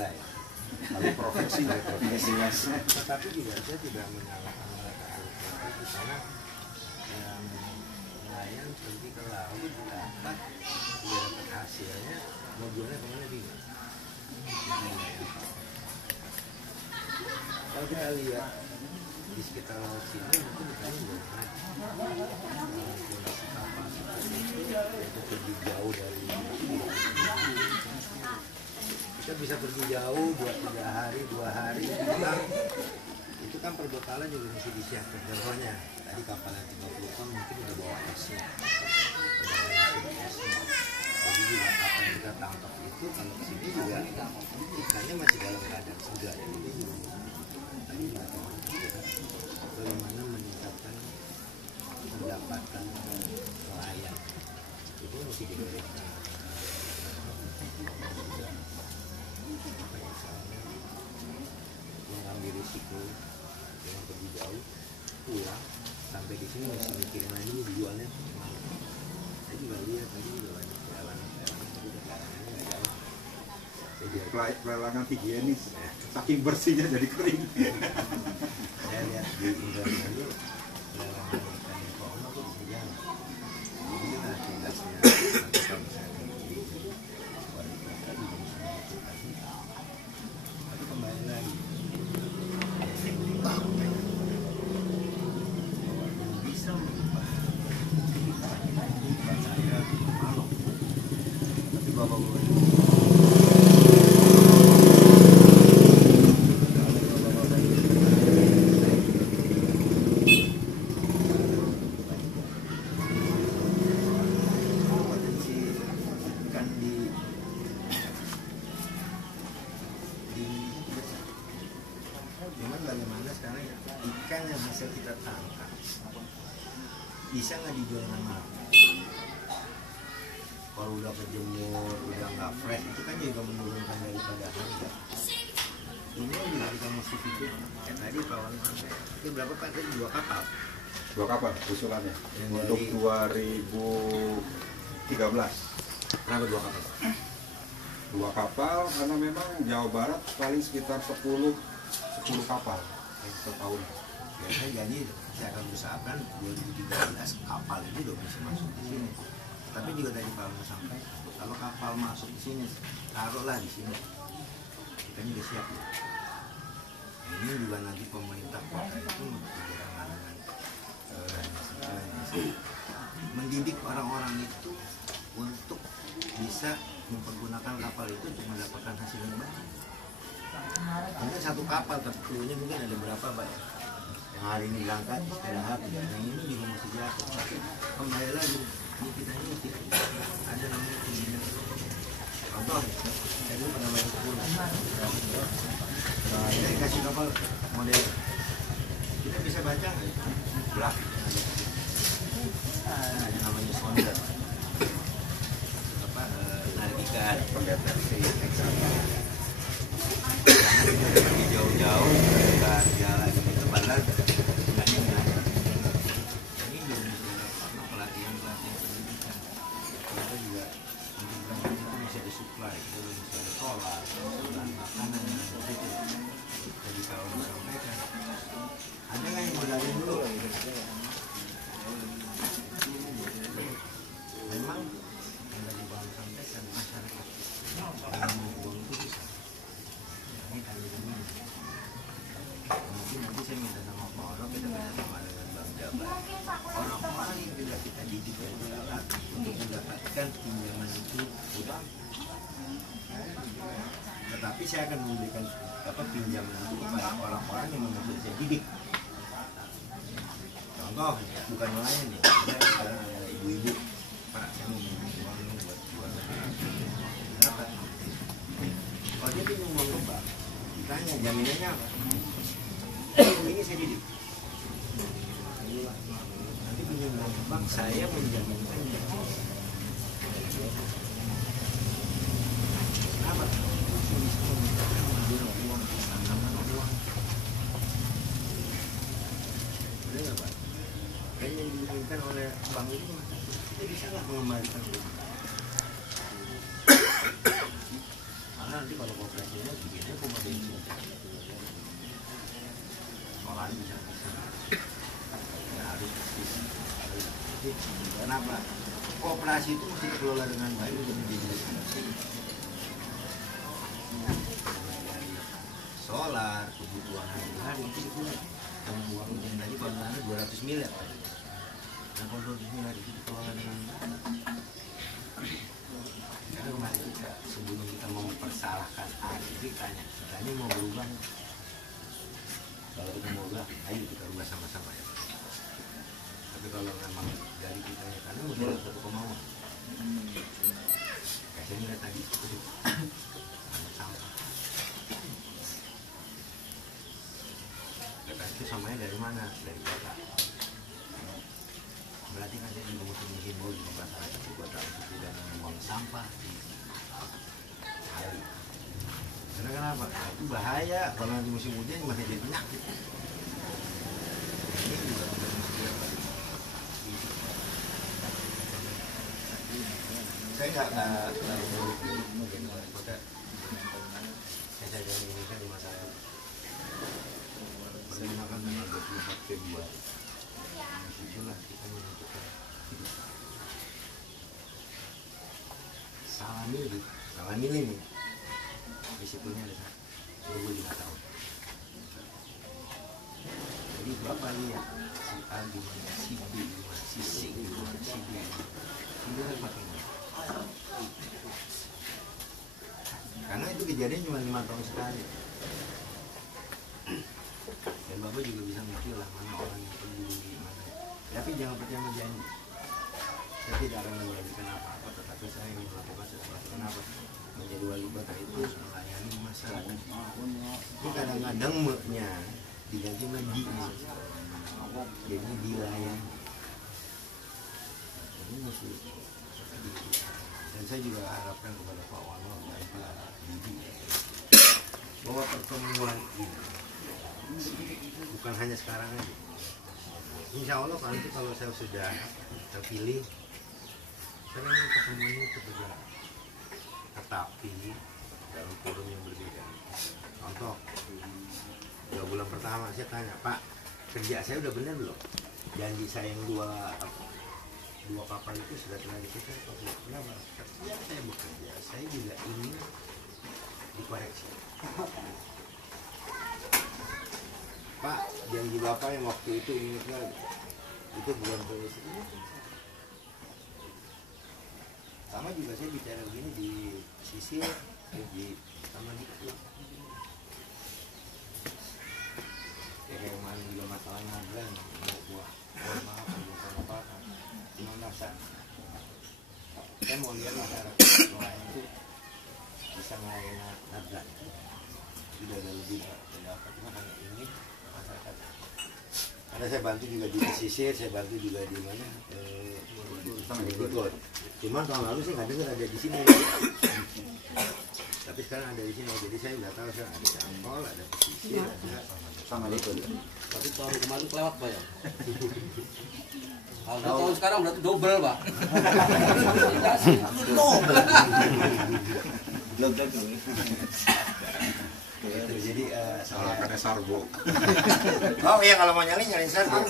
negara ya. Kalau profesi mas. Tetapi juga saya tidak menyalahkan mereka itu karena yang nelayan pergi ke laut dapat dia dapat hasilnya mau jualnya kemana bingung. Kalau kita lihat di sekitar laut sini mungkin ikannya juga kondisi kapal seperti itu pergi jauh dari kita bisa pergi jauh buat 3 hari 2 hari pulang. Itu kan perbekalan juga mesti disiapkan. Contohnya tadi kapal yang 30 ton mungkin udah bawa esnya, jadi juga kapal yang kita tangkap itu kalau kesini juga ikannya masih dalam keadaan segar ya. Jadi juga tadi bagaimana meningkatkan pendapatan nelayan itu mesti diberikan. Mengambil risiko dengan pergi jauh pulang sampai di sini masih mikirin lagi dijualnya kemana. Saya juga lihat tadi juga banyak pelelangan tapi pelelangannya nggak jauh. Pelelangan higienis, saking bersihnya jadi kering. Saya lihat di Indramayu pelelangan ikan kono tuh bisa jalan. Ini lah tugasnya. Nanti kalau misalnya di pariwisata juga bisa melakukan itu. Tapi kembali lagi bisa merubah kehidupan kita itu bukan saya malu, tapi bapak-bapak itu potensi ikan di besar. Cuman bagaimana sekarang ikan yang hasil kita tangkap bisa nggak dijual dengan mahal? Kalau udah kejemur, udah nggak fresh, itu kan juga menurunkan daripada harga. Ini juga kita mesti pikir. Kayak tadi kawan saya, itu berapa Pak? Tadi 2 kapal. 2 kapal usulannya Yang untuk dari 2013. Kenapa 2 kapal? 2 kapal karena memang Jawa Barat paling sekitar 10 kapal setahun. Ya, saya janji saya akan usahakan 2013 kapal itu udah bisa masuk di sini. Tapi juga tadi Pak mau sampai kalau kapal masuk di sini, taruhlah di sini, kita juga siap ya. Ini juga nanti pemerintah kota itu bekerjasama dengan mendidik orang-orang itu untuk bisa mempergunakan kapal itu untuk mendapatkan hasil yang baik. Mungkin 1 kapal, tapi krunya mungkin ada berapa Pak ya? Yang hari ini berangkat istirahat, yang ini juga masih jatuh. Tapi kembali lagi, ini kita ini mesti ada namanya pembinaan. Contoh, saya dulu pernah main sepuluh. Kita dikasih kapal model, kita bisa baca nggak? Grafik ada namanya sonder. Narik ikan, konversi, eksamen. Jangan pergi jauh-jauh ke jalan itu padahal ikannya nggak ada. Ini juga mesti pelatihan pendidikan. Kita juga untuk itu bisa disuplai, kita bisa ada solar, bahan makanan gitu. Jadi kalau disampaikan, ada nggak yang modalin dulu? Memang yang tadi Bang sampaikan masyarakat yang mau itu bisa. Ini kali ini mungkin nanti saya minta sama Pak Oro, kita minta sama dengan Bang Jabar, orang-orang yang sudah kita didik dari alat untuk mendapatkan pinjaman itu utang. Tetapi saya akan memberikan pinjaman itu kepada orang-orang yang memang sudah saya didik. Contoh, bukan nelayan nih, sekarang ada ibu-ibu, Pak, saya mau minjem uang buat jual. Berapa? Oh, dia pinjam uang ke bank. Ditanya, jaminannya apa? Ini saya didik. Nanti pinjam uang ke bank, saya menjaminkannya. Kenapa? Bisa memudahkan mengambil uang, tangkapan uang. Benar nggak Pak? Kan yang diinginkan oleh bank itu, kita bisa nggak mengembalikan uang? Karena nanti kalau operasinya bikinnya pompa bensin. Solar bisa. Nggak harus bisnis. Kenapa? Koperasi itu mesti dikelola dengan baik untuk menjadi solar, kebutuhan hari-hari itu dikelola. Dengan uang yang tadi kalau 200 miliar. Dan kalau 200 miliar itu dikelola dengan baik. Karena kemarin kita sebelum kita mempersalahkan kitanya mau berubah. Kalau kita mau berubah, ayo kita ubah sama-sama ya. Tapi kalau memang dari kita karena udah satu kemauan. Kayaknya lihat tadi banyak sampah. Kata itu samanya dari mana? Dari kota. Berarti kan saya juga mesti menghimbau di masyarakat di kota untuk tidak membuang sampah di hari. Karena kenapa? Itu bahaya kalau nanti musim hujan masih jadi penyakit. Ini juga saya nggak mungkin kota. Saya jadi Indonesia di masa pergunakan tanggal 24 Februari. Itulah kita menentukan salah milih nih risikonya ada 25 tahun. Jadi bapak lihat si A gimana, si B gimana, si C gimana, si D itu kan pakai ini. Karena itu kejadian cuma 5 tahun sekali. Dan bapak juga bisa mikir lah mana orang yang peduli mana. Tapi jangan percaya janji. Saya tidak akan menjanjikan apa-apa, tetapi saya ingin melakukan sesuatu. Kenapa? Menjadi wali kota itu melayani masyarakat. Ini kadang-kadang nya diganti di, jadi dilayani. Jadi mesti. Dan saya juga harapkan kepada Pak Wano dan Pak Didi bahwa pertemuan ini bukan hanya sekarang aja. Insya Allah nanti kalau saya sudah terpilih, saya ingin pertemuan ini terjadi. Tetapi dalam forum yang berbeda. Contoh, 2 bulan pertama saya tanya, Pak, kerja saya udah benar belum? Janji saya yang dua kapal itu sudah telah dikasih. Kenapa? Ya saya bekerja, saya juga ingin dikoreksi. Pak, janji Bapak yang waktu itu ini kan itu bukan polisi. Sama juga saya bicara begini di sisi di sama di kayak kemarin juga masalah nabran mau maaf apa cuma masa saya mau lihat masyarakat lain itu bisa melayani nabran tidak ada lebih dapat cuma hanya ini masyarakat. Karena saya bantu juga di pesisir, saya bantu juga di mana di Bogor. Cuman tahun lalu saya nggak dengar ada di sini. Tapi sekarang ada di sini, jadi saya nggak tahu sekarang ada Cangkol, ada pesisir, ada sama itu. Tapi tahun kemarin kelewat Pak ya. Kalau tahun sekarang berarti double Pak. Double. Itu jadi salah karena sarbo. Oh iya kalau mau nyalin sarbo.